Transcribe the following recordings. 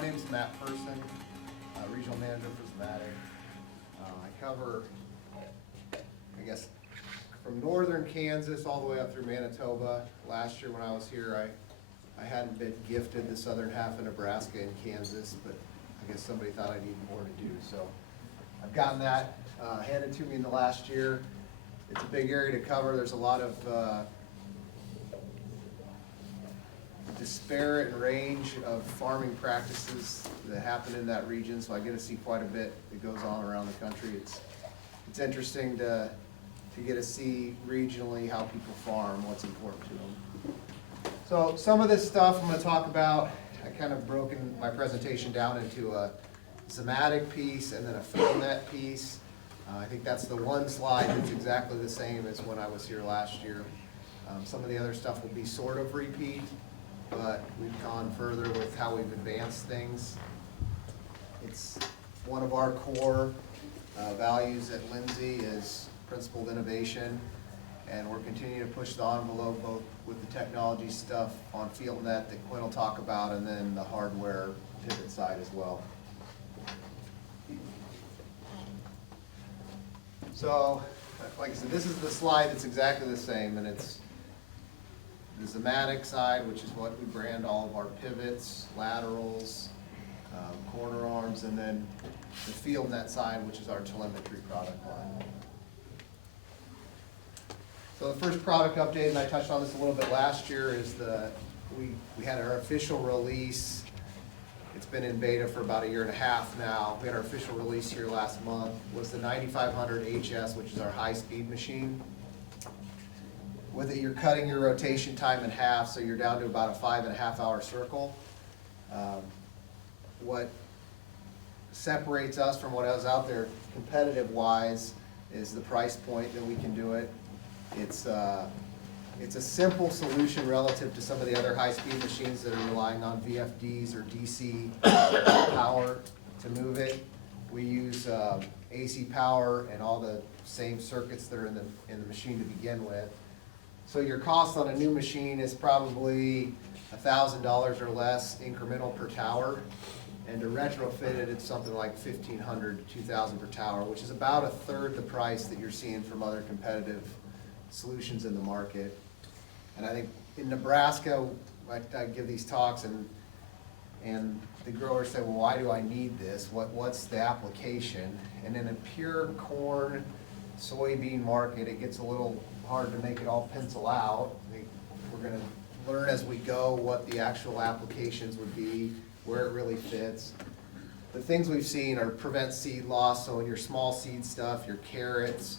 My name is Matt Person, Regional Manager for Zimmatic. I cover, I guess, from northern Kansas all the way up through Manitoba. Last year when I was here, I hadn't been gifted the southern half of Nebraska and Kansas, but I guess somebody thought I needed more to do. So I've gotten that handed to me in the last year. It's a big area to cover. There's a lot of disparate range of farming practices that happen in that region, so I get to see quite a bit that goes on around the country. It's interesting to get to see regionally how people farm, what's important to them. So some of this stuff I'm going to talk about, I kind of broken my presentation down into a Zimmatic piece and then a FieldNET piece. I think that's the one slide that's exactly the same as when I was here last year. Some of the other stuff will be sort of repeat, but we've gone further with how we've advanced things. It's one of our core values at Lindsay is principled innovation, and we're continuing to push the envelope both with the technology stuff on FieldNET that Quinn will talk about, and then the hardware pivot side as well. So, like I said, this is the slide that's exactly the same, and it's the Zimmatic side, which is what we brand all of our pivots, laterals, corner arms, and then the FieldNET side, which is our telemetry product line. So the first product update, and I touched on this a little bit last year, is we had our official release. It's been in beta for about 1.5 years now. We had our official release here last month. Was the 9500 HS, which is our high-speed machine. With it, you're cutting your rotation time in half, so you're down to about a 5.5-hour circle. What separates us from what else out there competitive-wise is the price point that we can do it. It's a simple solution relative to some of the other high-speed machines that are relying on VFDs or DC power to move it. We use AC power and all the same circuits that are in the machine to begin with. So your cost on a new machine is probably $1,000 or less incremental per tower, and to retrofit it, it's something like $1,500 to $2,000 per tower, which is about 1/3 the price that you're seeing from other competitive solutions in the market. And I think in Nebraska, I give these talks, and the growers say, well, why do I need this? What's the application? And in a pure corn, soybean market, it gets a little hard to make it all pencil out. We're going to learn as we go what the actual applications would be, where it really fits. The things we've seen are prevent seed loss, so in your small seed stuff, your carrots,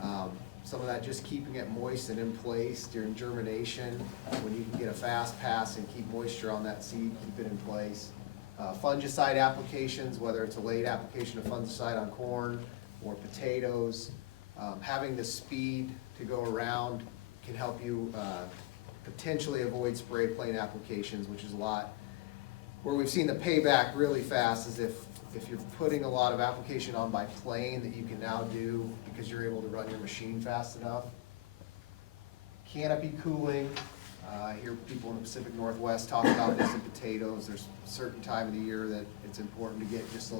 some of that just keeping it moist and in place during germination, when you can get a fast pass and keep moisture on that seed, keep it in place. Fungicide applications, whether it's a late application of fungicide on corn or potatoes, having the speed to go around can help you potentially avoid spray plane applications, which is a lot. Where we've seen the payback really fast is if you're putting a lot of application on by plane that you can now do because you're able to run your machine fast enough. Canopy cooling, I hear people in the Pacific Northwest talk about this in potatoes. There's a certain time of the year that it's important to get just a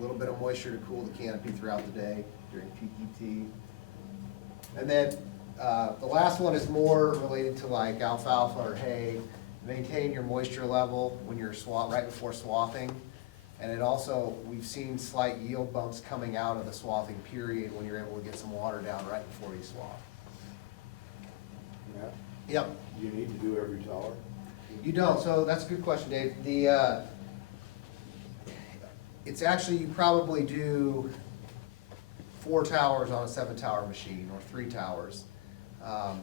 little bit of moisture to cool the canopy throughout the day during PET. And then the last one is more related to like alfalfa or hay. Maintain your moisture level when you're right before swathing. And it also, we've seen slight yield bumps coming out of the swathing period when you're able to get some water down right before you swath. Yeah. Yep. Do you need to do every tower? You don't, so that's a good question, Dave. It's actually, you probably do 4 towers on a 7-tower machine, or 3 towers. I'm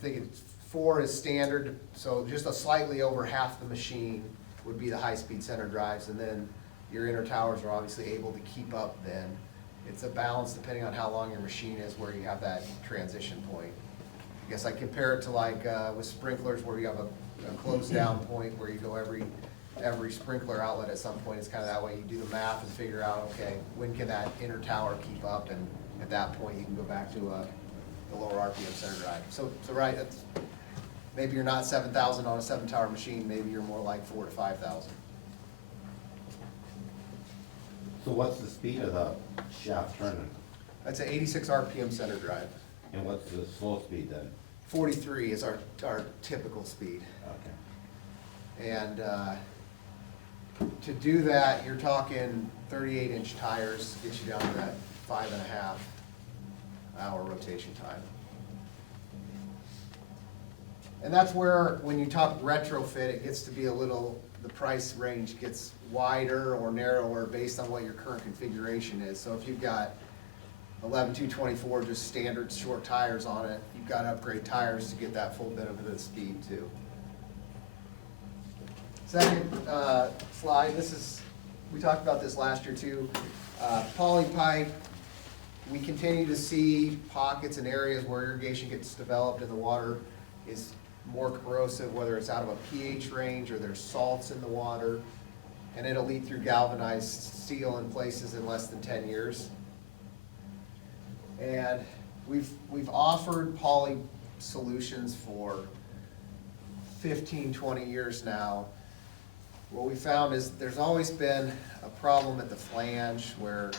thinking 4 is standard, so just a slightly over half the machine would be the high-speed center drives, and then your inner towers are obviously able to keep up then. It's a balance depending on how long your machine is where you have that transition point. I guess I compare it to like with sprinklers where you have a closed down point where you go every sprinkler outlet at some point. It's kind of that way. You do the math and figure out, okay, when can that inner tower keep up, and at that point you can go back to the lower RPM center drive. So right, that's, maybe you're not 7,000 on a 7-tower machine, maybe you're more like 4,000 to 5,000. what's the speed of the shaft turning? That's an 86 RPM center drive. And what's the slow speed then? 43 is our typical speed. Okay. And to do that, you're talking 38-inch tires, get you down to that 5.5 hour rotation time. And that's where, when you talk retrofit, it gets to be a little, the price range gets wider or narrower based on what your current configuration is. So if you've got 11224, just standard short tires on it, you've got to upgrade tires to get that full benefit of speed too. Second slide, we talked about this last year too. Poly pipe, we continue to see pockets and areas where irrigation gets developed and the water is more corrosive, whether it's out of a pH range or there's salts in the water, and it'll leak through galvanized steel in places in less than 10 years. And we've offered poly solutions for 15, 20 years now. What we found is there's always been a problem at the flange where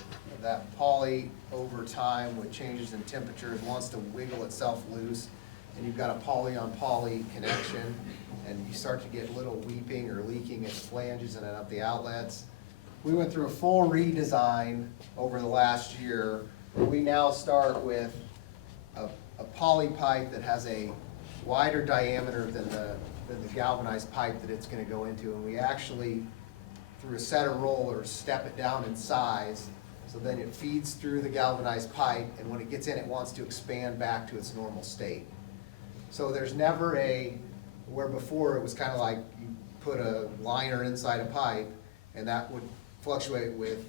that poly over time with changes in temperatures wants to wiggle itself loose, and you've got a poly on poly connection, and you start to get little weeping or leaking at the flanges and at the outlets. We went through a full redesign over the last year. We now start with a poly pipe that has a wider diameter than the galvanized pipe that it's going to go into, and we actually, through a set of rollers, step it down in size, so then it feeds through the galvanized pipe, and when it gets in, it wants to expand back to its normal state. So there's never where before it was kind of like you put a liner inside a pipe, and that would fluctuate with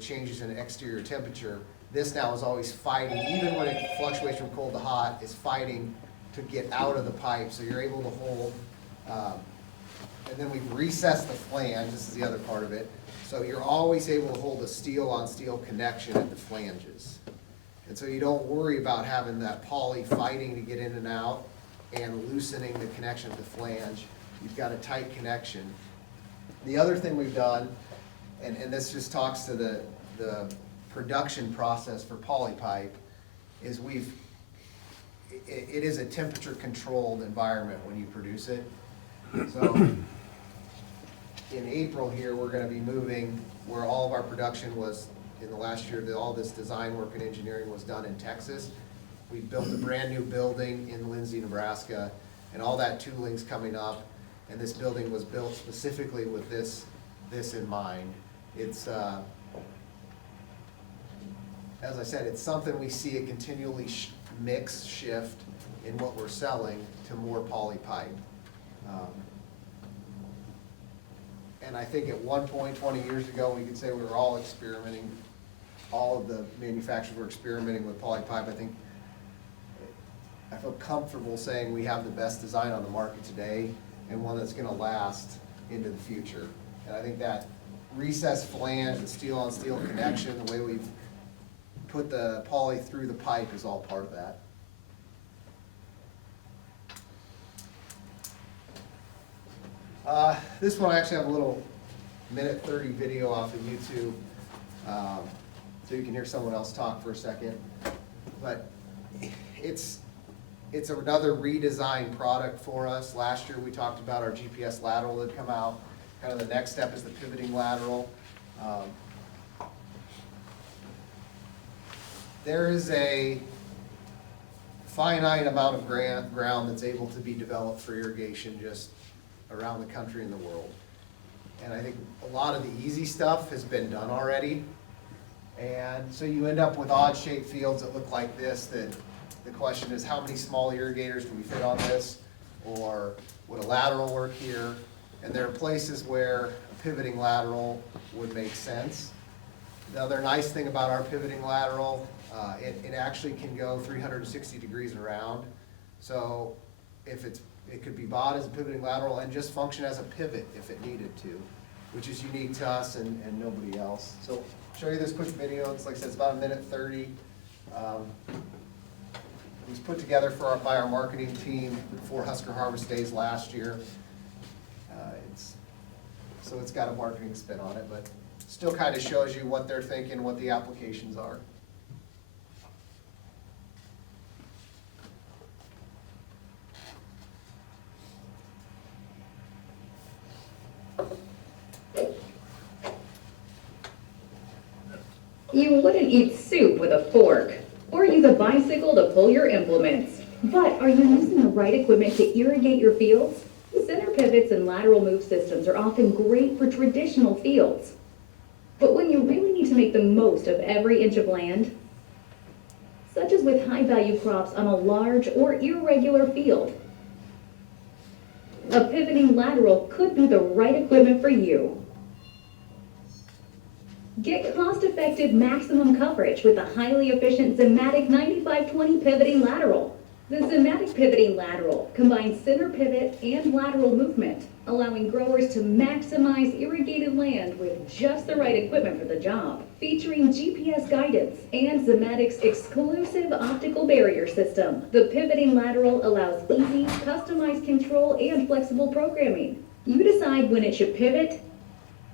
changes in exterior temperature. This now is always fighting, even when it fluctuates from cold to hot, is fighting to get out of the pipe, so you're able to hold. And then we've recessed the flange, this is the other part of it, so you're always able to hold a steel-on-steel connection at the flanges. And so you don't worry about having that poly fighting to get in and out and loosening the connection at the flange. You've got a tight connection. The other thing we've done, and this just talks to the production process for poly pipe, is it is a temperature controlled environment when you produce it. So in April here, we're going to be moving where all of our production was in the last year, all this design work and engineering was done in Texas. We built a brand new building in Lindsay, Nebraska, and all that tooling's coming up, and this building was built specifically with this in mind. It's as I said, it's something we see a continually shift in what we're selling to more poly pipe. And I think at one point 20 years ago, we could say we were all experimenting, all of the manufacturers were experimenting with poly pipe. I feel comfortable saying we have the best design on the market today and one that's gonna last into the future. And I think that recessed flange, the steel-on-steel connection, the way we've put the poly through the pipe is all part of that. This one I actually have a little minute 30 video off of YouTube, so you can hear someone else talk for a second. But it's another redesigned product for us. Last year we talked about our GPS lateral that had come out. Kind of the next step is the pivoting lateral. There is a finite amount of ground that's able to be developed for irrigation just around the country and the world. And I think a lot of the easy stuff has been done already. And so you end up with odd shaped fields that look like this, that the question is, how many small irrigators do we fit on this? Or would a lateral work here? And there are places where a pivoting lateral would make sense. The other nice thing about our pivoting lateral, it actually can go 360 degrees around. So it could be bought as a pivoting lateral and just function as a pivot if it needed to, which is unique to us and nobody else. So I'll show you this quick video. It's like I said, it's about a minute 30. It was put together by our marketing team before Husker Harvest Days last year. So it's got a marketing spin on it, but still kind of shows you what they're thinking, what the applications are. You wouldn't eat soup with a fork, or use a bicycle to pull your implements. But are you using the right equipment to irrigate your fields? Center pivots and lateral move systems are often great for traditional fields. But when you really need to make the most of every inch of land, such as with high-value crops on a large or irregular field, a pivoting lateral could be the right equipment for you. Get cost-effective maximum coverage with the highly efficient Zimmatic 9520 Pivoting Lateral. The Zimmatic Pivoting Lateral combines center pivot and lateral movement, allowing growers to maximize irrigated land with just the right equipment for the job. Featuring GPS guidance and Zimmatic's exclusive optical barrier system, the Pivoting Lateral allows easy, customized control and flexible programming. You decide when it should pivot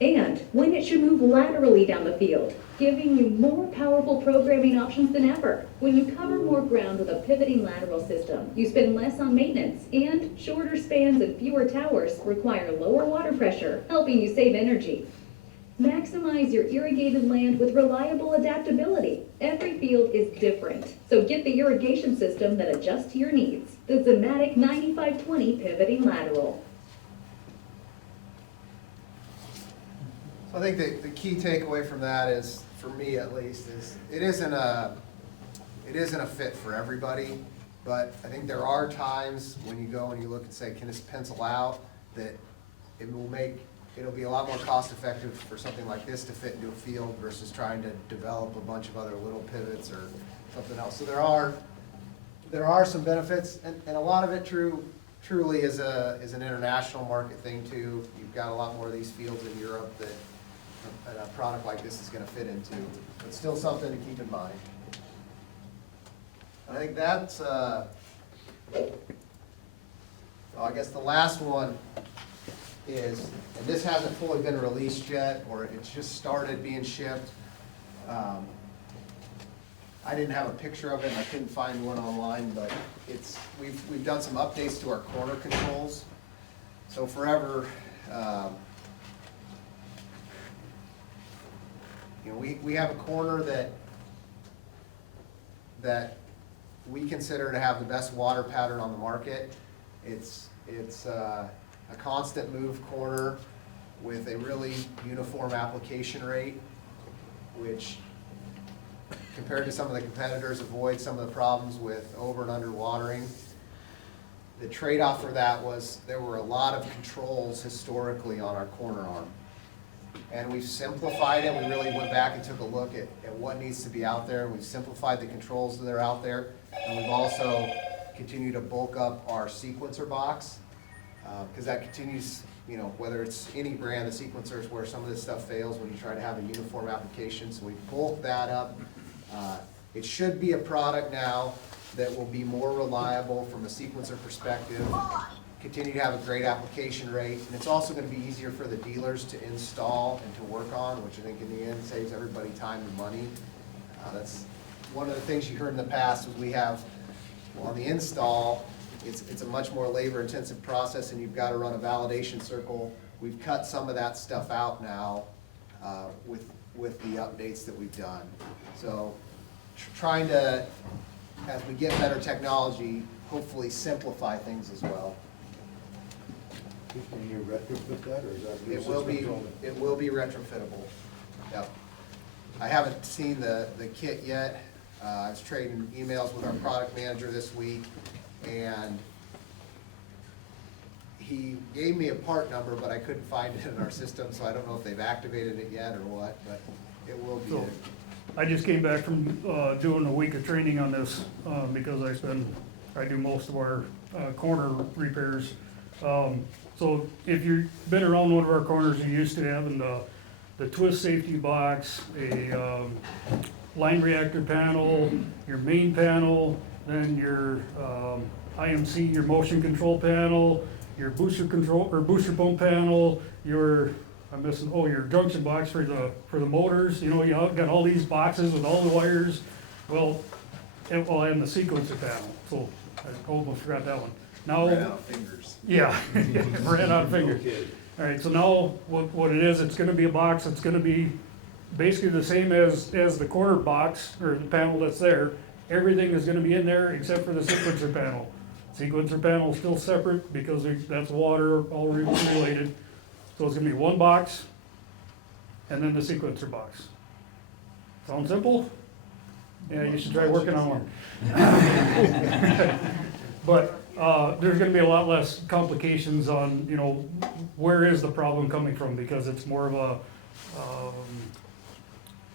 and when it should move laterally down the field, giving you more powerful programming options than ever. When you cover more ground with a pivoting lateral system, you spend less on maintenance, and shorter spans and fewer towers require lower water pressure, helping you save energy. Maximize your irrigated land with reliable adaptability. Every field is different, so get the irrigation system that adjusts to your needs. The Zimmatic 9520 Pivoting Lateral. So I think the key takeaway from that is, for me at least, is it isn't a fit for everybody, but I think there are times when you go and you look and say, can this pencil out, that it'll be a lot more cost effective for something like this to fit into a field versus trying to develop a bunch of other little pivots or something else. So there are some benefits, and a lot of it truly is an international market thing too. You've got a lot more of these fields in Europe that a product like this is going to fit into, but still something to keep in mind. I think that's, I guess the last one is, and this hasn't fully been released yet, or it's just started being shipped. I didn't have a picture of it, and I couldn't find one online, but we've done some updates to our corner controls. So forever, we have a corner that we consider to have the best water pattern on the market. It's a constant move corner with a really uniform application rate, which compared to some of the competitors avoids some of the problems with over and under watering. The trade-off for that was there were a lot of controls historically on our corner arm. And we've simplified it. We really went back and took a look at what needs to be out there. We've simplified the controls that are out there. And we've also continued to bulk up our sequencer box, because that continues, whether it's any brand of sequencers where some of this stuff fails when you try to have a uniform application. So we bulked that up. It should be a product now that will be more reliable from a sequencer perspective, continue to have a great application rate, and it's also going to be easier for the dealers to install and to work on, which I think in the end saves everybody time and money. That's one of the things you heard in the past was we have, on the install, it's a much more labor-intensive process, and you've got to run a validation circle. We've cut some of that stuff out now with the updates that we've done. So trying to, as we get better technology, hopefully simplify things as well. Can you retrofit that, or is that? It will be retrofittable. Yep. I haven't seen the kit yet. I was trading emails with our product manager this week, and he gave me a part number, but I couldn't find it in our system, so I don't know if they've activated it yet or what, but it will be. So, I just came back from doing a week of training on this because I do most of our corner repairs. So if you've been around one of our corners, you're used to having the twist safety box, a line reactor panel, your main panel, then your IMC, your motion control panel, your booster control or booster pump panel, your I'm missing, oh, your junction box for the motors, you know, you got all these boxes with all the wires. Well, and the sequencer panel, so I almost forgot that one. Now, Ran out of fingers. yeah, ran out of fingers. All right, so now what it is, it's gonna be a box, it's gonna be basically the same as the corner box or the panel that's there. Everything is gonna be in there except for the sequencer panel. Sequencer panel is still separate because that's water, all related. So it's gonna be one box and then the sequencer box. Sound simple? Yeah, you should try working on one. But, there's gonna be a lot less complications on, you know, where is the problem coming from, because it's more of a,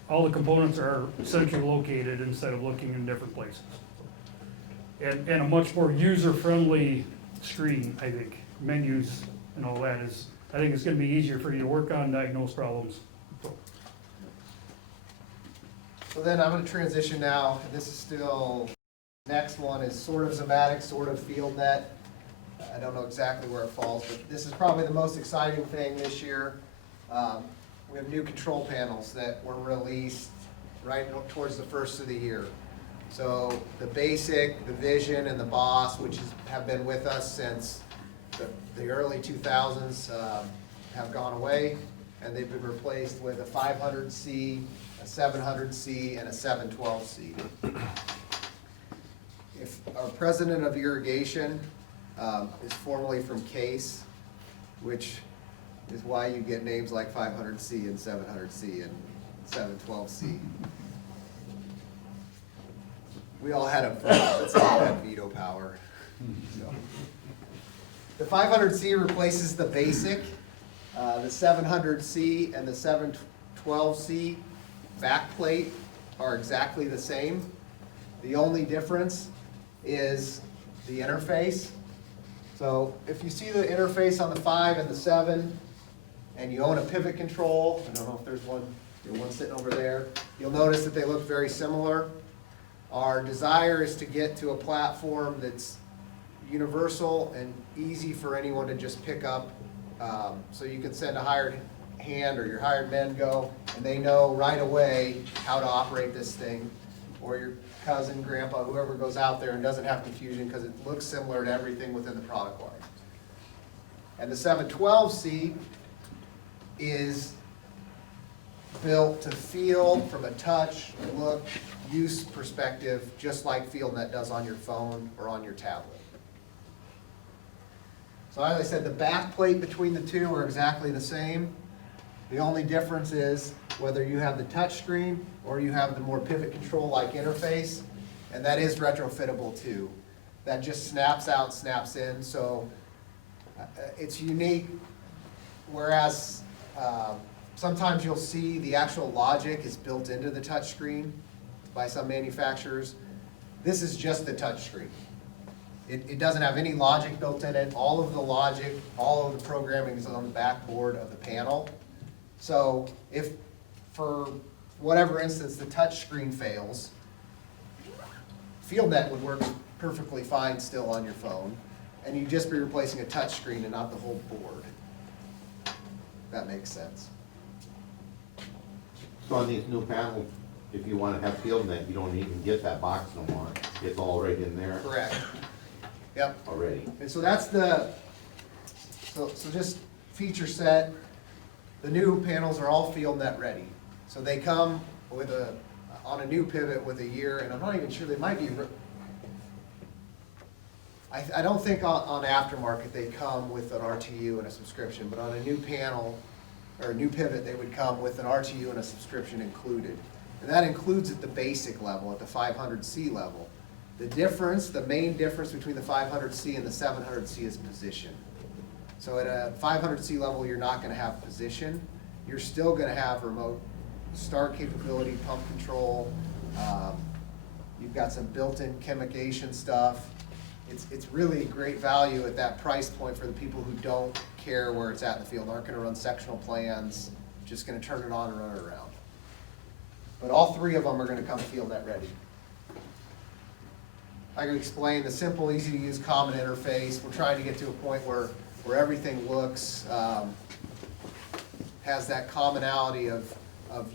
all the components are centrally located instead of looking in different places. And a much more user-friendly screen, I think, menus and all that is, I think it's gonna be easier for you to work on, diagnose problems. So then I'm gonna transition now, this is still, next one is sort of Zimmatic, sort of FieldNET. I don't know exactly where it falls, but this is probably the most exciting thing this year. We have new control panels that were released right towards the first of the year. So the Basic, the Vision, and the Boss, which have been with us since the early 2000s, have gone away, and they've been replaced with a 500C, a 700C, and a 712C. If our president of irrigation is formerly from Case, which is why you get names like 500C and 700C and 712C. We all had a vote, that's all had veto power. So. The 500C replaces the Basic, the 700C and the 712C backplate are exactly the same. The only difference is the interface. So if you see the interface on the 5 and the 7, and you own a pivot control, I don't know if there's one sitting over there, you'll notice that they look very similar. Our desire is to get to a platform that's universal and easy for anyone to just pick up. So you can send a hired hand or your hired men go, and they know right away how to operate this thing, or your cousin, grandpa, whoever goes out there and doesn't have confusion because it looks similar to everything within the product line. And the 712C is built to feel from a touch, look, use perspective, just like FieldNET does on your phone or on your tablet. So as I said, the back plate between the two are exactly the same. The only difference is whether you have the touch screen or you have the more pivot control-like interface, and that is retrofittable too. That just snaps out, snaps in, so it's unique, whereas sometimes you'll see the actual logic is built into the touch screen by some manufacturers. This is just the touch screen. It doesn't have any logic built in it. All of the logic, all of the programming is on the backboard of the panel. So if, for whatever instance, the touch screen fails, FieldNET would work perfectly fine still on your phone, and you'd just be replacing a touch screen and not the whole board. That makes sense. So on these new panels, if you wanna have FieldNET, you don't even get that box no more. It's all right in there Correct. Yep. already. And so that's the, so just feature set. The new panels are all FieldNET ready. So they come with on a new pivot with a year, and I'm not even sure, they might be, I don't think on aftermarket they come with an RTU and a subscription, but on a new panel, or a new pivot, they would come with an RTU and a subscription included. And that includes at the basic level, at the 500C level. The difference, the main difference between the 500C and the 700C is position. So at a 500C level, you're not gonna have position. You're still gonna have remote start capability, pump control. You've got some built-in chemication stuff. It's really great value at that price point for the people who don't care where it's at in the field, aren't gonna run sectional plans, just gonna turn it on and run it around. But all three of them are gonna come FieldNET ready. I can explain the simple, easy to use common interface. We're trying to get to a point where everything looks has that commonality of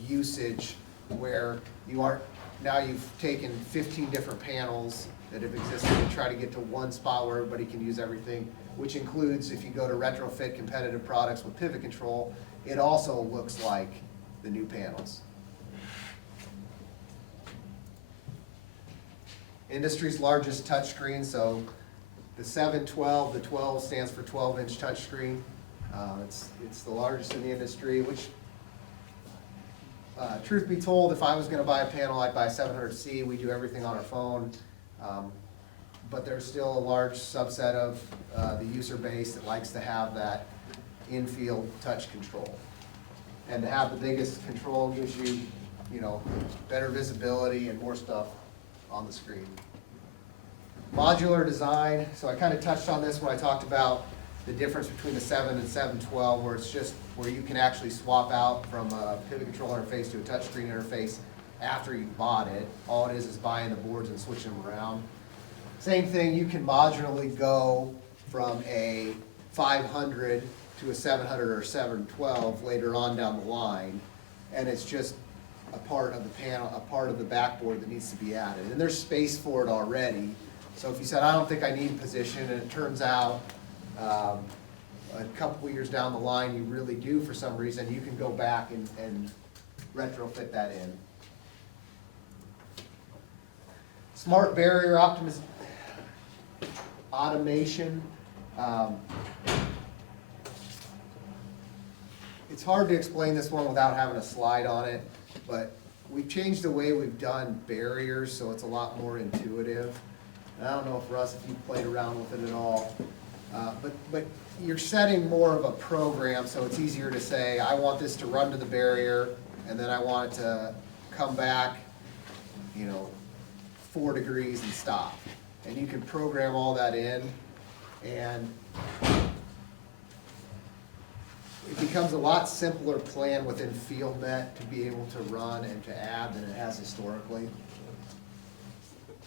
usage where you aren't, now you've taken 15 different panels that have existed and try to get to one spot where everybody can use everything, which includes, if you go to retrofit competitive products with pivot control, it also looks like the new panels. Industry's largest touchscreen, so the 712, the 12 stands for 12-inch touchscreen. It's the largest in the industry, which, truth be told, if I was gonna buy a panel, I'd buy a 700C. We do everything on our phone. But there's still a large subset of the user base that likes to have that in-field touch control. And to have the biggest control gives you, better visibility and more stuff on the screen. Modular design, so I kind of touched on this when I talked about the difference between the 7 and 712, where it's just where you can actually swap out from a pivot control interface to a touchscreen interface after you bought it. All it is buying the boards and switching them around. Same thing, you can modularly go from a 500 to a 700 or 712 later on down the line, and it's just a part of the panel, a part of the backboard that needs to be added. And there's space for it already. So if you said, I don't think I need position, and it turns out a couple years down the line you really do for some reason, you can go back and retrofit that in. Smart barrier automation. It's hard to explain this one without having a slide on it, but we've changed the way we've done barriers, so it's a lot more intuitive. And I don't know if Russ, if you've played around with it at all, but you're setting more of a program, so it's easier to say, I want this to run to the barrier, and then I want it to come back, 4 degrees and stop. And you can program all that in, and it becomes a lot simpler plan within FieldNET to be able to run and to add than it has historically.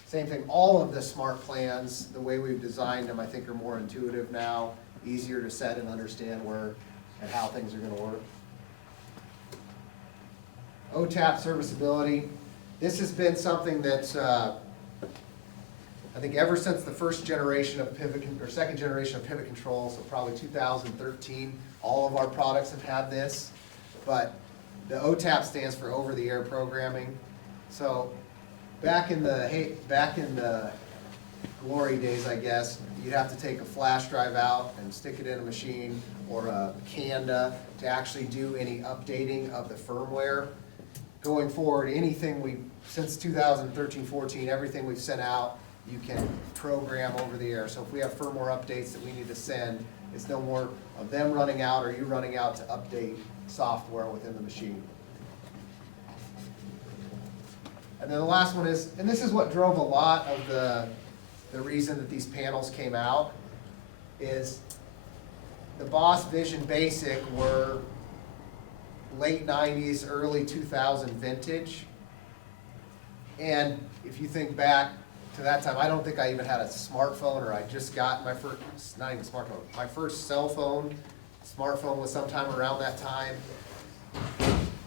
Same thing, all of the smart plans, the way we've designed them, I think are more intuitive now, easier to set and understand where and how things are gonna work. OTAP serviceability. This has been something that I think ever since the first generation of second generation of pivot control, so probably 2013, all of our products have had this. But the OTAP stands for over-the-air programming. So back in the glory days, I guess, you'd have to take a flash drive out and stick it in a machine or a Canda to actually do any updating of the firmware. Going forward, since 2013-14, everything we've sent out, you can program over the air. So if we have firmware updates that we need to send, it's no more of them running out or you running out to update software within the machine. And then the last one is, and this is what drove a lot of the reason that these panels came out, is the Boss Vision Basic were late 90s, early 2000 vintage. And if you think back to that time, I don't think I even had a smartphone, or I just got my first, not even smartphone, my first cell phone. Smartphone was sometime around that time.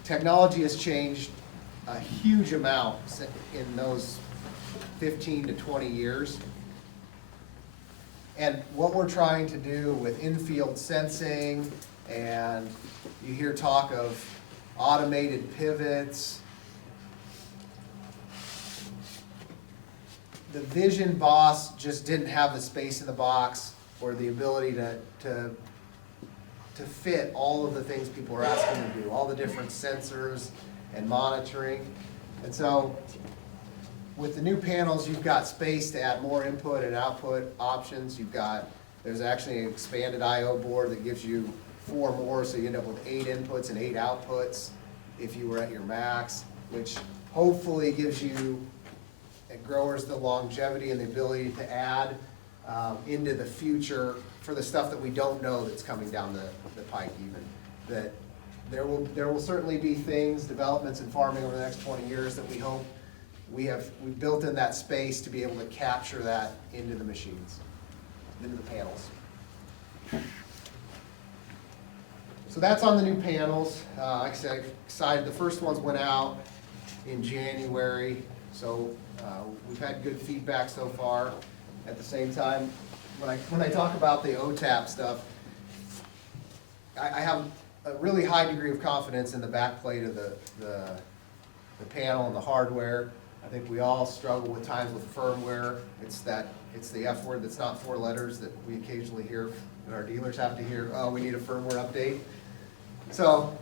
Technology has changed a huge amount in those 15 to 20 years. And what we're trying to do with in-field sensing, and you hear talk of automated pivots. The Vision Boss just didn't have the space in the box or the ability to fit all of the things people are asking to do, all the different sensors and monitoring. And so with the new panels, you've got space to add more input and output options. There's actually an expanded I/O board that gives you 4 more, so you end up with 8 inputs and 8 outputs if you were at your max, which hopefully gives you growers the longevity and the ability to add into the future for the stuff that we don't know that's coming down the pike even. That there will certainly be developments in farming over the next 20 years that we hope we've built in that space to be able to capture that into the machines, into the panels. So that's on the new panels. Like I said, excited, the first ones went out in January, so we've had good feedback so far. At the same time, when I talk about the OTAP stuff, I have a really high degree of confidence in the back plate of the panel and the hardware. I think we all struggle with times with firmware. It's the F word that's not 4 letters that we occasionally hear, and our dealers have to hear, oh, we need a firmware update. So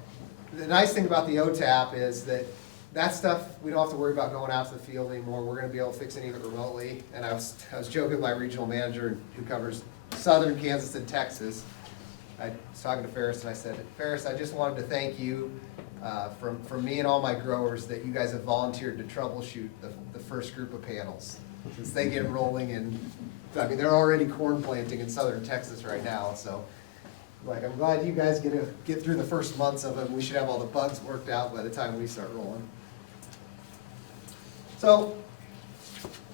the nice thing about the OTAP is that stuff, we don't have to worry about going out to the field anymore. We're gonna be able to fix any of it remotely. And I was joking with my regional manager who covers southern Kansas and Texas. I was talking to Ferris and I said, Ferris, I just wanted to thank you from me and all my growers that you guys have volunteered to troubleshoot the first group of panels. Since they get rolling, and I mean, they're already corn planting in southern Texas right now, so like, I'm glad you guys get through the first months of it. We should have all the bugs worked out by the time we start rolling. So,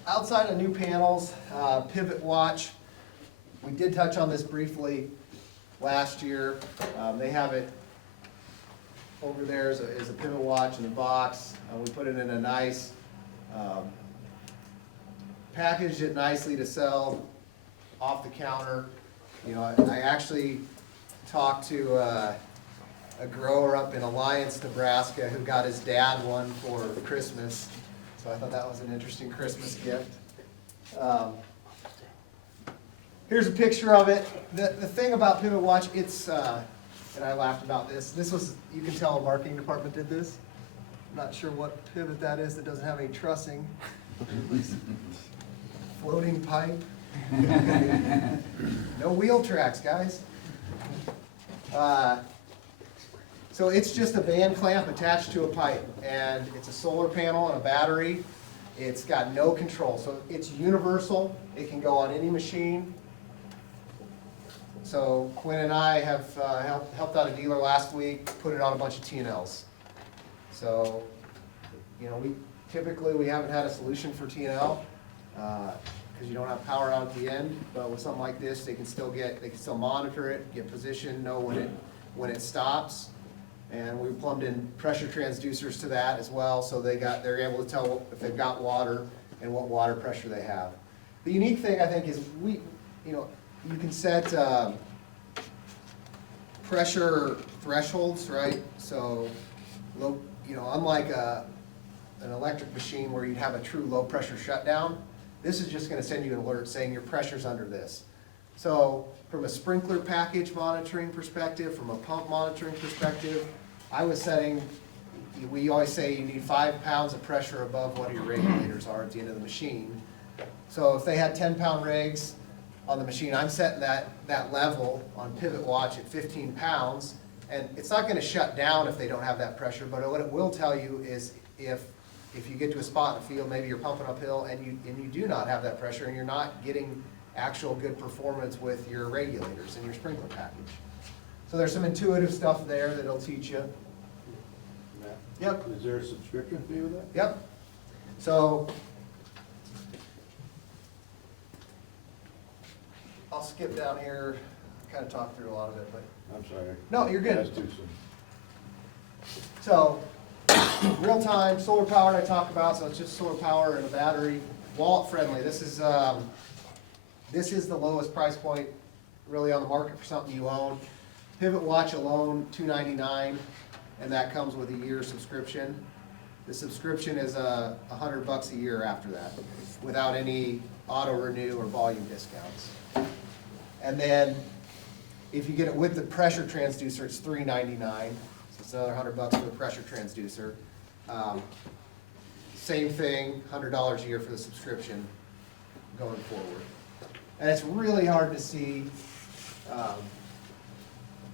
outside of new panels, Pivot Watch, we did touch on this briefly last year. They have it over there is a Pivot Watch in the box. We put it in a nice, packaged it nicely to sell off the counter. You know, I actually talked to a grower up in Alliance, Nebraska, who got his dad one for Christmas. So I thought that was an interesting Christmas gift. Here's a picture of it. The thing about Pivot Watch, it's, and I laughed about this. This was, you can tell a marketing department did this. I'm not sure what pivot that is that doesn't have any trussing. Floating pipe. No wheel tracks, guys. So it's just a band clamp attached to a pipe, and it's a solar panel and a battery. It's got no control, so it's universal. It can go on any machine. So Quinn and I have helped out a dealer last week, put it on a bunch of T&Ls. So, you know, we haven't had a solution for T&L, because you don't have power out at the end, but with something like this, they can still monitor it, get position, know when it stops. And we plumbed in pressure transducers to that as well, so they're able to tell if they've got water and what water pressure they have. The unique thing, I think, is you can set pressure thresholds, right? So, unlike an electric machine where you'd have a true low pressure shutdown, this is just going to send you an alert saying your pressure's under this. So, from a sprinkler package monitoring perspective, from a pump monitoring perspective, I was setting, we always say you need 5 pounds of pressure above what your regulators are at the end of the machine. So if they had 10-pound rigs on the machine, I'm setting that level on Pivot Watch at 15 pounds, and it's not gonna shut down if they don't have that pressure, but what it will tell you is if you get to a spot in the field, maybe you're pumping uphill and you do not have that pressure and you're not getting actual good performance with your regulators and your sprinkler package. So there's some intuitive stuff there that it'll teach you. Yep. Is there a subscription fee with that? Yep. So I'll skip down here, kind of talk through a lot of it, but I'm sorry. No, you're good. That's too soon. so real-time solar power I talk about, so it's just solar power and a battery, wallet friendly. This is the lowest price point really on the market for something you own. Pivot Watch alone, $299, and that comes with a year subscription. The subscription is $100 a year after that, without any auto renew or volume discounts. And then if you get it with the pressure transducer, it's $399, so it's another $100 for the pressure transducer. Same thing, $100 a year for the subscription going forward. And it's really hard to see,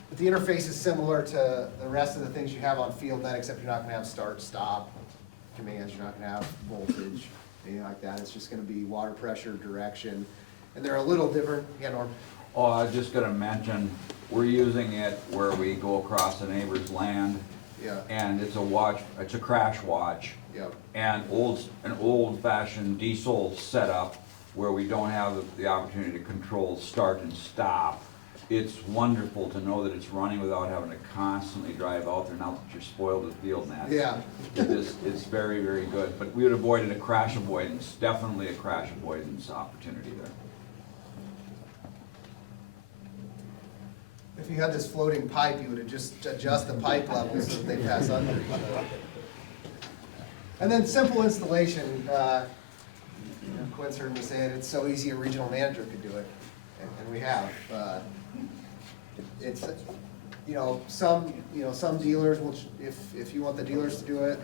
but the interface is similar to the rest of the things you have on FieldNET, except you're not gonna have start, stop commands, you're not gonna have voltage, anything like that. It's just gonna be water pressure, direction, and they're a little different, Norm. Oh, I was just gonna mention, we're using it where we go across a neighbor's land, Yeah, and it's a crash watch, yep, and an old-fashioned diesel setup where we don't have the opportunity to control start and stop. it's wonderful to know that it's running without having to constantly drive out there now that you're spoiled with FieldNET. Yeah. It's very, very good, but we would avoided a crash avoidance, definitely a crash avoidance opportunity there. If you had this floating pipe, you would just adjust the pipe levels so that they pass under each other. And then simple installation, Quinn's heard me say it, it's so easy a regional manager could do it, and we have. It's, some dealers will, if you want the dealers to do it,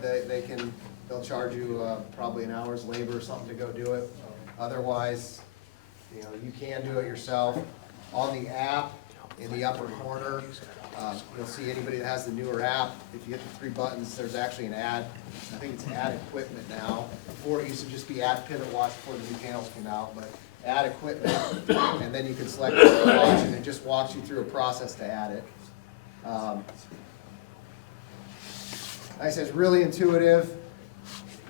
they'll charge you probably an hour's labor or something to go do it. Otherwise, you can do it yourself. On the app, in the upper corner, you'll see anybody that has the newer app, if you hit the 3 buttons, there's actually an ad. I think it's add equipment now. Before it used to just be add pivot watch before the new panels came out, but add equipment, and then you can select the watch, and it just walks you through a process to add it. Like I said, it's really intuitive.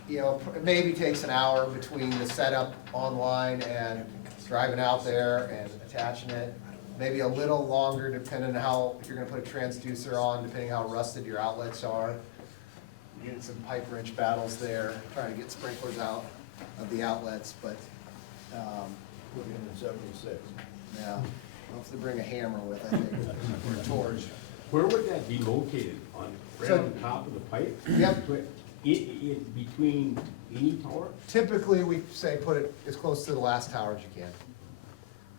It maybe takes an hour between the setup online and driving out there and attaching it. Maybe a little longer depending on how, if you're gonna put a transducer on, depending how rusted your outlets are. You're getting some pipe wrench battles there, trying to get sprinklers out of the outlets, but, Looking in 76. yeah. I'll have to bring a hammer with, I think, or a torch. Where would that be located? Right So- on top of the pipe? Yep. In between any tower? Typically, we say put it as close to the last tower as you can.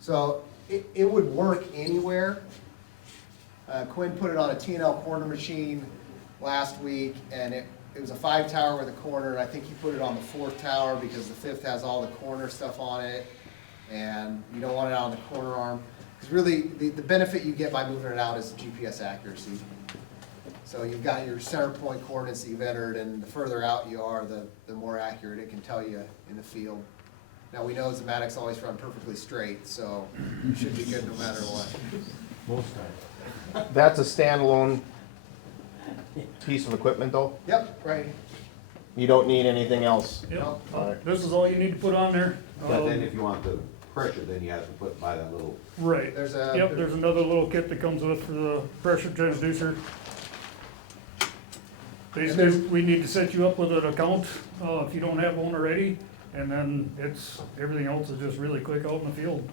So it would work anywhere. Quinn put it on a T&L corner machine last week, and it was a 5 tower with a corner, and I think he put it on the 4th tower because the 5th has all the corner stuff on it, and you don't want it out on the corner arm. Because really, the benefit you get by moving it out is GPS accuracy. So you've got your center point coordinates that you've entered, and the further out you are, the more accurate it can tell you in the field. Now, we know Zimmatic's always run perfectly straight, so you should be good no matter what. Most times. That's a standalone piece of equipment though? Yep, right. You don't need anything else? Yep, Alright. this is all you need to put on there. But then if you want the pressure, then you have to buy that little, Right, There's a. yep, there's another little kit that comes with for the pressure transducer. Basically, we need to set you up with an account, if you don't have one already, and then everything else is just really quick out in the field,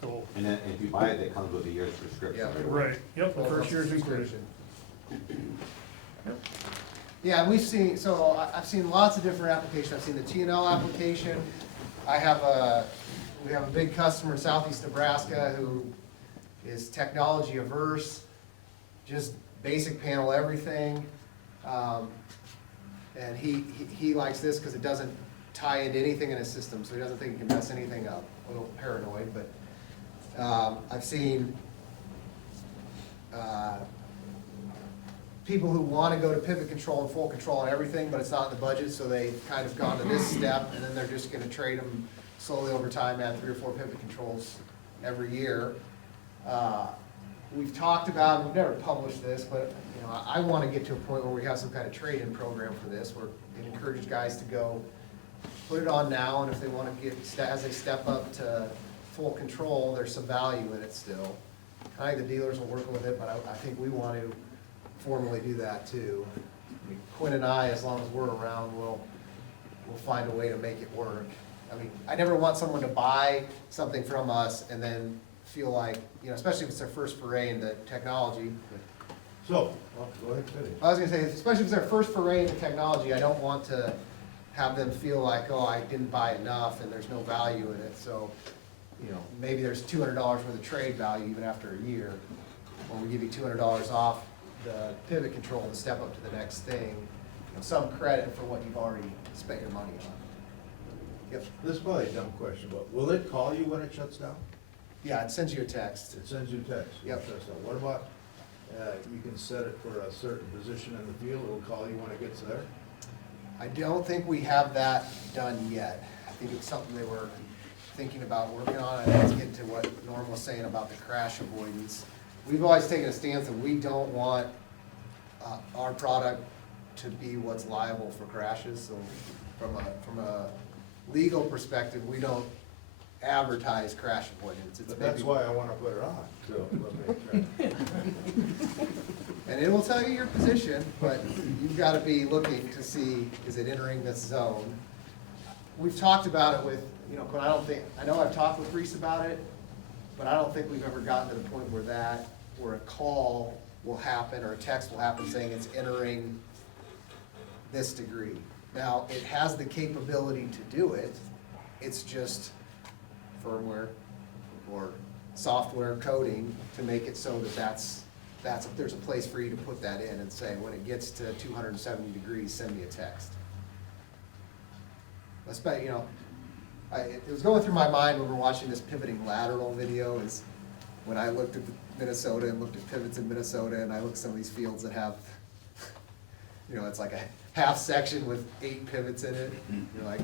so. and then if you buy it, it comes with a year's prescription. Yeah. right away. Right, yep, the first year's included. Yeah, and I've seen lots of different applications. I've seen the T&L application. We have a big customer in southeast Nebraska who is technology averse, just basic panel everything. And he likes this because it doesn't tie into anything in his system, so he doesn't think he can mess anything up. A little paranoid, but I've seen people who want to go to pivot control and full control on everything, but it's not in the budget, so they've kind of gone to this step, and then they're just gonna trade them slowly over time, add 3 or 4 pivot controls every year. We've talked about, we've never published this, but I want to get to a point where we have some kind of trade-in program for this, where it encourages guys to go put it on now, and if they want to as they step up to full control, there's some value in it still. I think the dealers will work with it, but I think we want to formally do that too. I mean, Quinn and I, as long as we're around, we'll find a way to make it work. I mean, I never want someone to buy something from us and then feel like, especially if it's their first foray into technology. So, go ahead, finish. I was gonna say, especially if it's their first foray into technology, I don't want to have them feel like, oh, I didn't buy enough and there's no value in it. So, maybe there's $200 worth of trade value even after a year. Or we give you $200 off the pivot control to step up to the next thing. Some credit for what you've already spent your money on. Yep. This is probably a dumb question, but will it call you when it shuts down? Yeah, it sends you a text. It sends you a text. when it Yep. shuts down. What about, you can set it for a certain position in the field, it'll call you when it gets there? I don't think we have that done yet. I think it's something they were thinking about working on. I think it's getting to what Norm was saying about the crash avoidance. We've always taken a stance that we don't want our product to be what's liable for crashes. So from a legal perspective, we don't advertise crash avoidance. It's But that's maybe- why I wanna put it on, to eliminate crash. And it will tell you your position, but you've gotta be looking to see, is it entering this zone? We've talked about it with, you know, I know I've talked with Reese about it, but I don't think we've ever gotten to the point where a call will happen or a text will happen saying it's entering this degree. Now, it has the capability to do it, it's just firmware or software coding to make it so that there's a place for you to put that in and say, when it gets to 270 degrees, send me a text. You know, it was going through my mind when we were watching this pivoting lateral video, is when I looked at Minnesota and looked at pivots in Minnesota, and I looked at some of these fields that have, you know, it's like a half section with 8 pivots in it. You're like,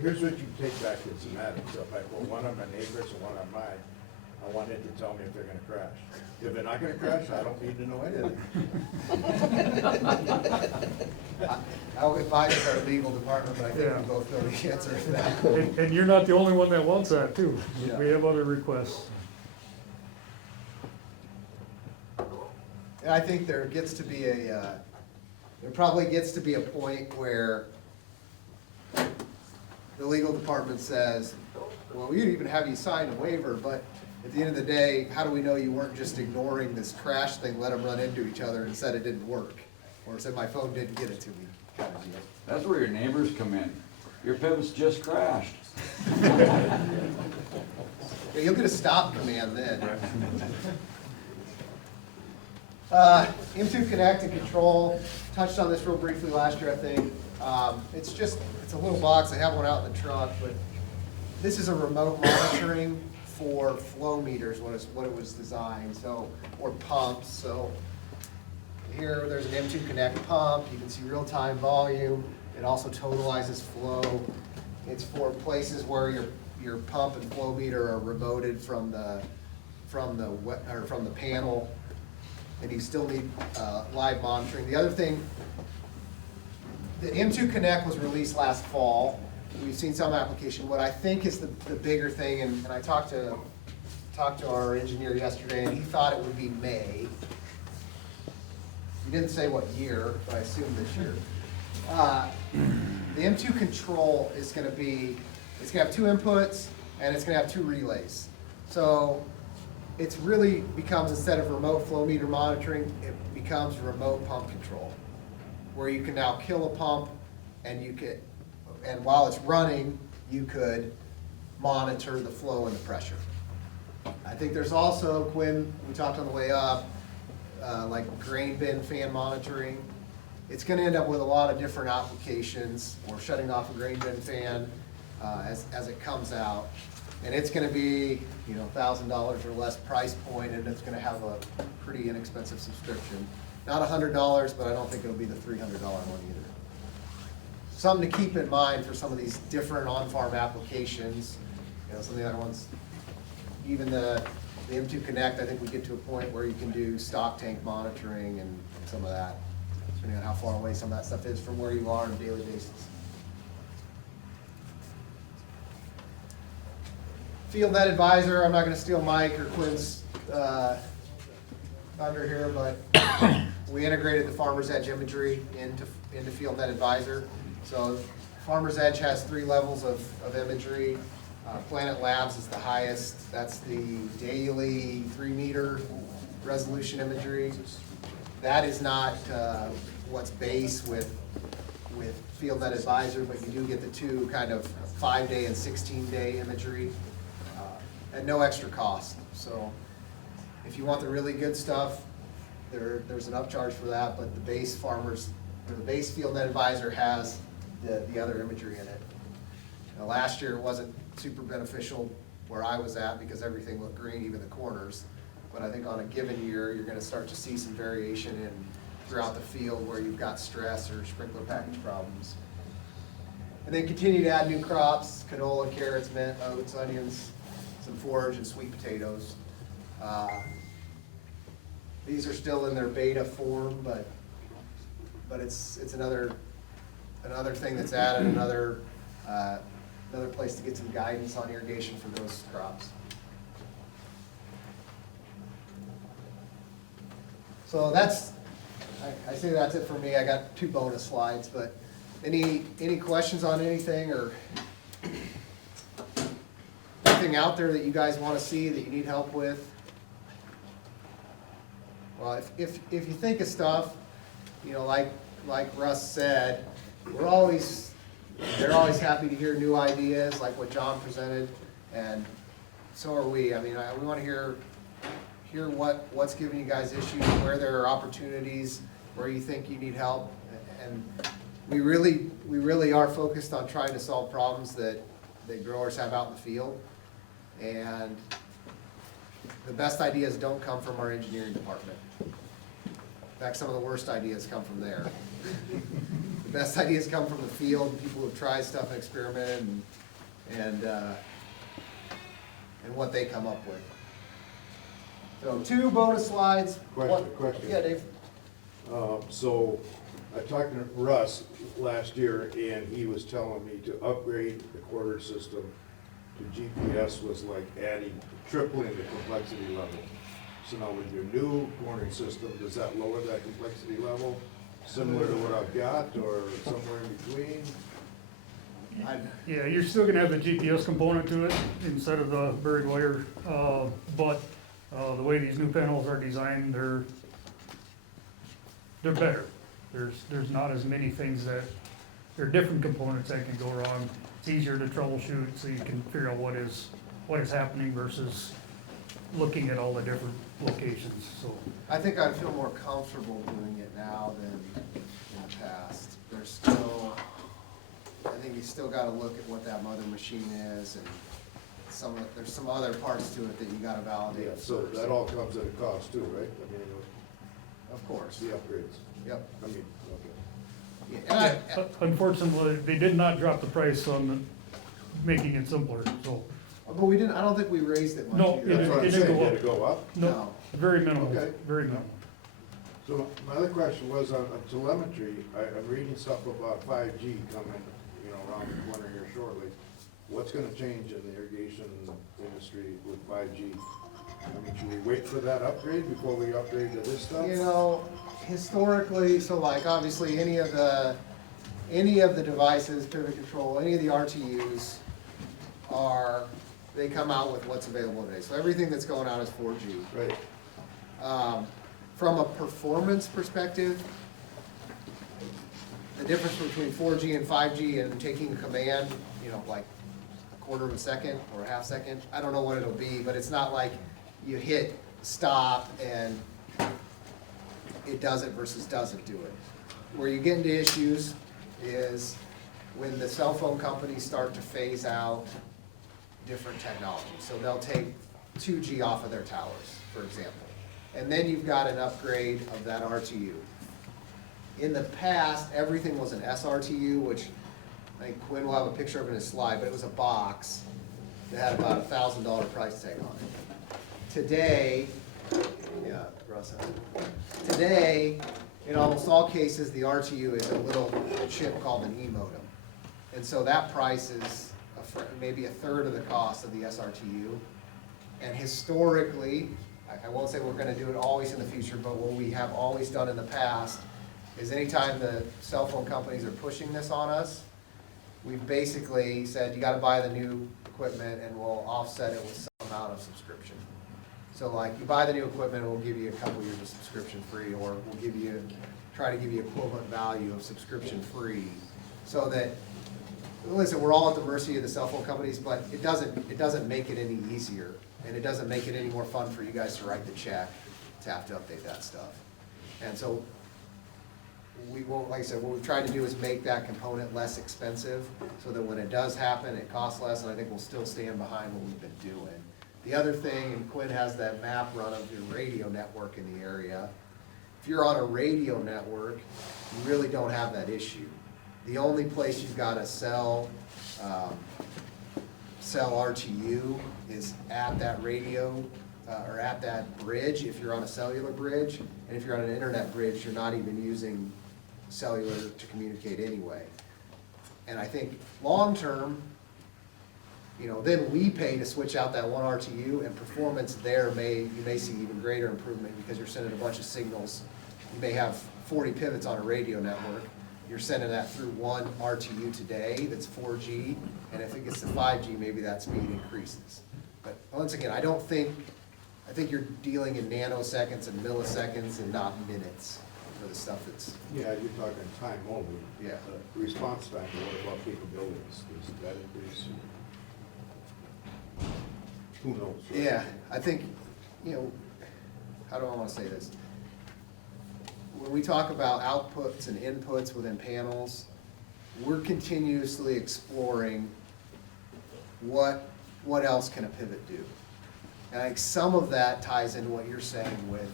Here's what you take back to Zimmatic, so if I put one on my neighbor's and one on mine, I want it to tell me if they're gonna crash. If they're not gonna crash, I don't need to know anything. I'll advise our legal department, but I think Yeah. we both know the answer to that. And you're not the only one that wants that too. Yeah. We have other requests. And I think there probably gets to be a point where the legal department says, well, we'd even have you sign a waiver, but at the end of the day, how do we know you weren't just ignoring this crash thing, let them run into each other and said it didn't work? Or said my phone didn't get it to me, kind of deal. That's where your neighbors come in. Your pivot's just crashed. Yeah, you'll get a stop command then. M2 Connect and Control, touched on this real briefly last year, I think. It's a little box, I have one out in the truck, but this is a remote monitoring for flow meters, what it was designed, so, or pumps, so. Here, there's an M2 Connect pump, you can see real-time volume, it also totalizes flow. It's for places where your pump and flow meter are remoted from the panel, and you still need live monitoring. The other thing, the M2 Connect was released last fall. We've seen some application. What I think is the bigger thing, and I talked to our engineer yesterday, and he thought it would be May. He didn't say what year, but I assume this year. The M2 Control is gonna have 2 inputs, and it's gonna have 2 relays. So it's really becomes, instead of remote flow meter monitoring, it becomes remote pump control, where you can now kill a pump, and while it's running, you could monitor the flow and the pressure. I think there's also, Quinn, we talked on the way up, like grain bin fan monitoring. It's gonna end up with a lot of different applications, or shutting off a grain bin fan as it comes out. And it's gonna be, you know, $1,000 or less price point, and it's gonna have a pretty inexpensive subscription. Not $100, but I don't think it'll be the $300 one either. Something to keep in mind for some of these different on-farm applications. You know, some of the other ones, even the M2 Connect, I think we get to a point where you can do stock tank monitoring and some of that, depending on how far away some of that stuff is from where you are on a daily basis. FieldNET Advisor, I'm not gonna steal Mike or Quinn's thunder here, but we integrated the Farmer's Edge imagery into FieldNET Advisor. So Farmer's Edge has 3 levels of imagery. Planet Labs is the highest. That's the daily 3-meter resolution imagery. That is not what's base with FieldNET Advisor, but you do get the 2 kind of 5-day and 16-day imagery at no extra cost. So if you want the really good stuff, there's an upcharge for that, but the base FieldNET Advisor has the other imagery in it. Now, last year it wasn't super beneficial where I was at because everything looked green, even the corners. But I think on a given year, you're gonna start to see some variation throughout the field where you've got stress or sprinkler package problems. And then continue to add new crops, canola, carrots, mint, oats, onions, some forage and sweet potatoes. These are still in their beta form, but it's another thing that's added, another another place to get some guidance on irrigation for those crops. So that's, I say that's it for me. I got 2 bonus slides, but any questions on anything or anything out there that you guys want to see that you need help with? Well, if you think of stuff, you know, like Russ said, they're always happy to hear new ideas, like what John presented, and so are we. I mean, we want to hear what's giving you guys issues, where there are opportunities, where you think you need help, and we really are focused on trying to solve problems that growers have out in the field, and the best ideas don't come from our engineering department. In fact, some of the worst ideas come from there. The best ideas come from the field, people who've tried stuff and experimented, and what they come up with. So 2 bonus slides. Question. Yeah, Dave. So I talked to Russ last year and he was telling me to upgrade the quarter system to GPS was like tripling the complexity level. So now with your new cornering system, does that lower that complexity level? Similar to what I've got or somewhere in between? Yeah, you're still gonna have the GPS component to it instead of the buried wire, but the way these new panels are designed, they're better. There's not as many things there are different components that can go wrong. It's easier to troubleshoot, so you can figure out what is happening versus looking at all the different locations, so. I think I'd feel more comfortable doing it now than in the past. There's still, I think you still gotta look at what that mother machine is, and there's some other parts to it that you gotta validate. Yeah, so first. that all comes at a cost too, right? I mean, Of course, the upgrades. yep. I mean, okay. Yeah, and Unfortunately, they did not drop the price on making it simpler, so, but we didn't, I don't think we raised it much No, either. it That's what I'm didn't saying, go did up. it go up? no, very minimal, Okay. very minimal. So my other question was on telemetry. I'm reading stuff about 5G coming, around the corner here shortly. What's gonna change in the irrigation industry with 5G? I mean, should we wait for that upgrade before we upgrade to this stuff? You know, historically, so like obviously any of the devices, pivot control, any of the RTUs they come out with what's available today. So everything that's going out is 4G. Right. From a performance perspective, the difference between 4G and 5G and taking a command, like a quarter of a second or a half second, I don't know what it'll be, but it's not like you hit stop and it does it versus doesn't do it. Where you get into issues is when the cell phone companies start to phase out different technology. So they'll take 2G off of their towers, for example. And then you've got an upgrade of that RTU. In the past, everything was an SRTU, which I think Quinn will have a picture of in his slide, but it was a box that had about a $1,000 price tag on it. Today, yeah, Russ has it. Today, in almost all cases, the RTU is a little chip called an E-modem. And so that price is maybe a third of the cost of the SRTU. And historically, I won't say we're gonna do it always in the future, but what we have always done in the past is anytime the cell phone companies are pushing this on us, we've basically said, you gotta buy the new equipment and we'll offset it with some amount of subscription. So like, you buy the new equipment, we'll give you a couple years of subscription free, or we'll try to give you equivalent value of subscription free, so that, listen, we're all at the mercy of the cell phone companies, but it doesn't make it any easier, and it doesn't make it any more fun for you guys to write the check to have to update that stuff. And so, we won't, like I said, what we've tried to do is make that component less expensive, so that when it does happen, it costs less, and I think we'll still stand behind what we've been doing. The other thing, and Quinn has that map run of your radio network in the area. If you're on a radio network, you really don't have that issue. The only place you've got to sell RTU is at that radio, or at that bridge, if you're on a cellular bridge. And if you're on an internet bridge, you're not even using cellular to communicate anyway. And I think long-term, You know, then we pay to switch out that one RTU, and performance there you may see even greater improvement because you're sending a bunch of signals. You may have 40 pivots on a radio network. You're sending that through one RTU today that's 4G, and if it gets to 5G, maybe that speed increases. But once again, I think you're dealing in nanoseconds and milliseconds and not minutes for the stuff that's, Yeah, you're talking time only. Yeah. Response time, what about capabilities? Does that increase? Who knows? right? yeah, I think, you know, how do I wanna say this? When we talk about outputs and inputs within panels, we're continuously exploring what else can a pivot do? And I think some of that ties into what you're saying with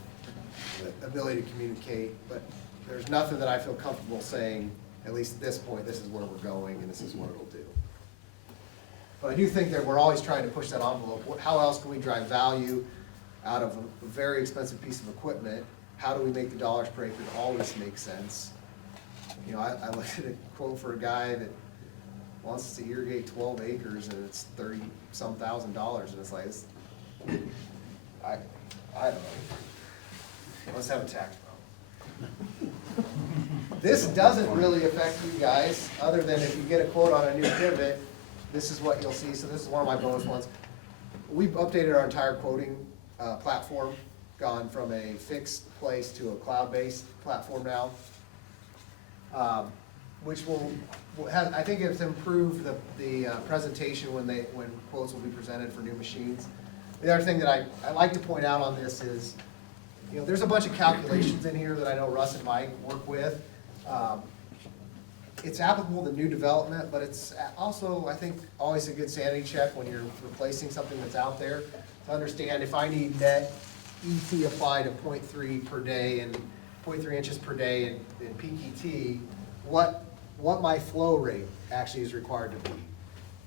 the ability to communicate, but there's nothing that I feel comfortable saying, at least at this point, this is where we're going and this is what it'll do. But I do think that we're always trying to push that envelope. How else can we drive value out of a very expensive piece of equipment? How do we make the dollars per acre always make sense? You know, I looked at a quote for a guy that wants to irrigate 12 acres and it's $30-some thousand, and it's like, I don't know. Let's have a tax vote. This doesn't really affect you guys, other than if you get a quote on a new pivot, this is what you'll see. So this is one of my bonus ones. We've updated our entire quoting platform, gone from a fixed place to a cloud-based platform now, which I think it's improved the presentation when quotes will be presented for new machines. The other thing that I like to point out on this is, you know, there's a bunch of calculations in here that I know Russ and Mike work with. It's applicable to new development, but it's also, I think, always a good sanity check when you're replacing something that's out there, to understand if I need net ET applied to 0.3 per day and 0.3 inches per day in peak ET, what my flow rate actually is required to be.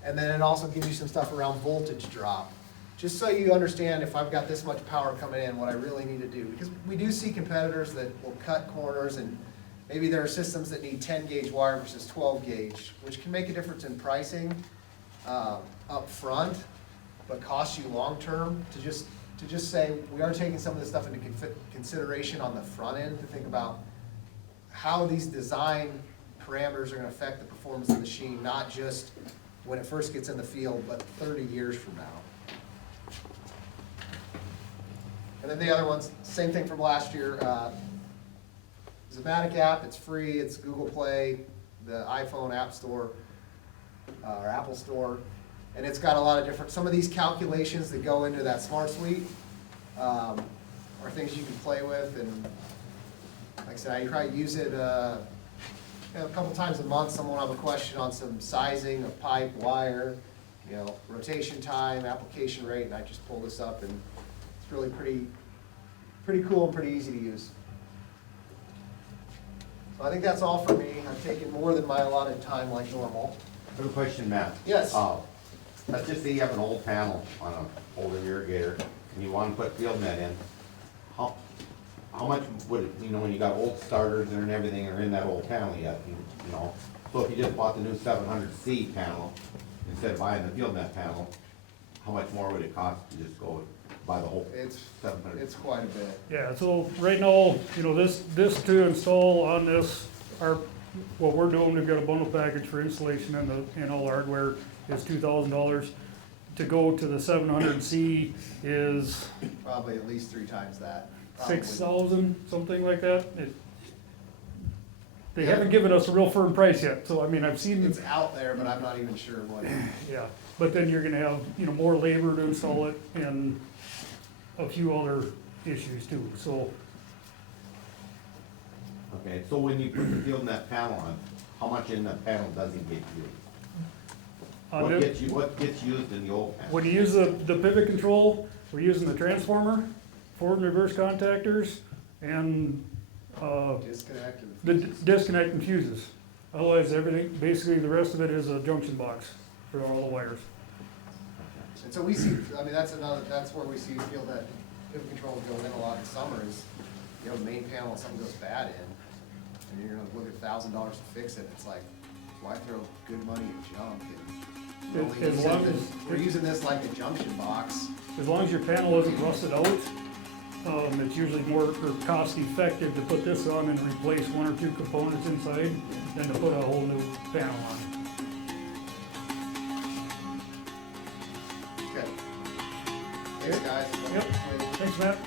And then it also gives you some stuff around voltage drop, just so you understand if I've got this much power coming in, what I really need to do. Because we do see competitors that will cut corners, and maybe there are systems that need 10 gauge wire versus 12 gauge, which can make a difference in pricing up front, but cost you long term to just say, we are taking some of this stuff into consideration on the front end to think about how these design parameters are gonna affect the performance of the machine, not just when it first gets in the field, but 30 years from now. And then the other ones, same thing from last year. Zimmatic App, it's free, it's Google Play, the iPhone App Store, or Apple Store. And it's got a lot of different, some of these calculations that go into that Smart Suite are things you can play with. And like I said, I try to use it a couple times a month. Someone will have a question on some sizing of pipe, wire, you know, rotation time, application rate, and I just pull this up, and it's really pretty cool and pretty easy to use. So I think that's all for me. I've taken more than my allotted time like normal. I have a question, Matt. Yes. Let's just say you have an old panel on an older irrigator, and you wanna put FieldNET in. How much would it, you know, when you got old starters and everything are in that old panel yet, you know? So if you just bought the new 700C panel, instead of buying the FieldNET panel, how much more would it cost to just go buy the whole It's 700? It's quite a bit. Yeah, so right now, you know, this to install on this, what we're doing, we've got a bundle package for installation and all the hardware is $2,000. To go to the 700C is Probably at least 3 times that. Probably. 6,000, something like that. They haven't given us a real firm price yet, so I mean, I've seen, It's out there, but I'm not even sure what. yeah. But then you're gonna have, you know, more labor to install it and a few other issues too, so. Okay, so when you put the FieldNET panel on, how much in the panel doesn't get used? on What this- gets used in the old panel? When you use the pivot control, we're using the transformer, forward and reverse contactors, and, Disconnect and. the disconnect and fuses. Otherwise, everything, basically the rest of it is a junction box for all the wires. And so we see, I mean, that's where we see FieldNET pivot control go in a lot in summer is, you have a main panel and something goes bad in, and you're gonna look at $1,000 to fix it. It's like, why throw good money at junk and But we As use long it- as, We're using this like a junction box. as long as your panel isn't rusted out, it's usually more or cost effective to put this on and replace one or two components inside than to put a whole new panel on. Okay. Thanks, guys. Yep, thanks, Matt.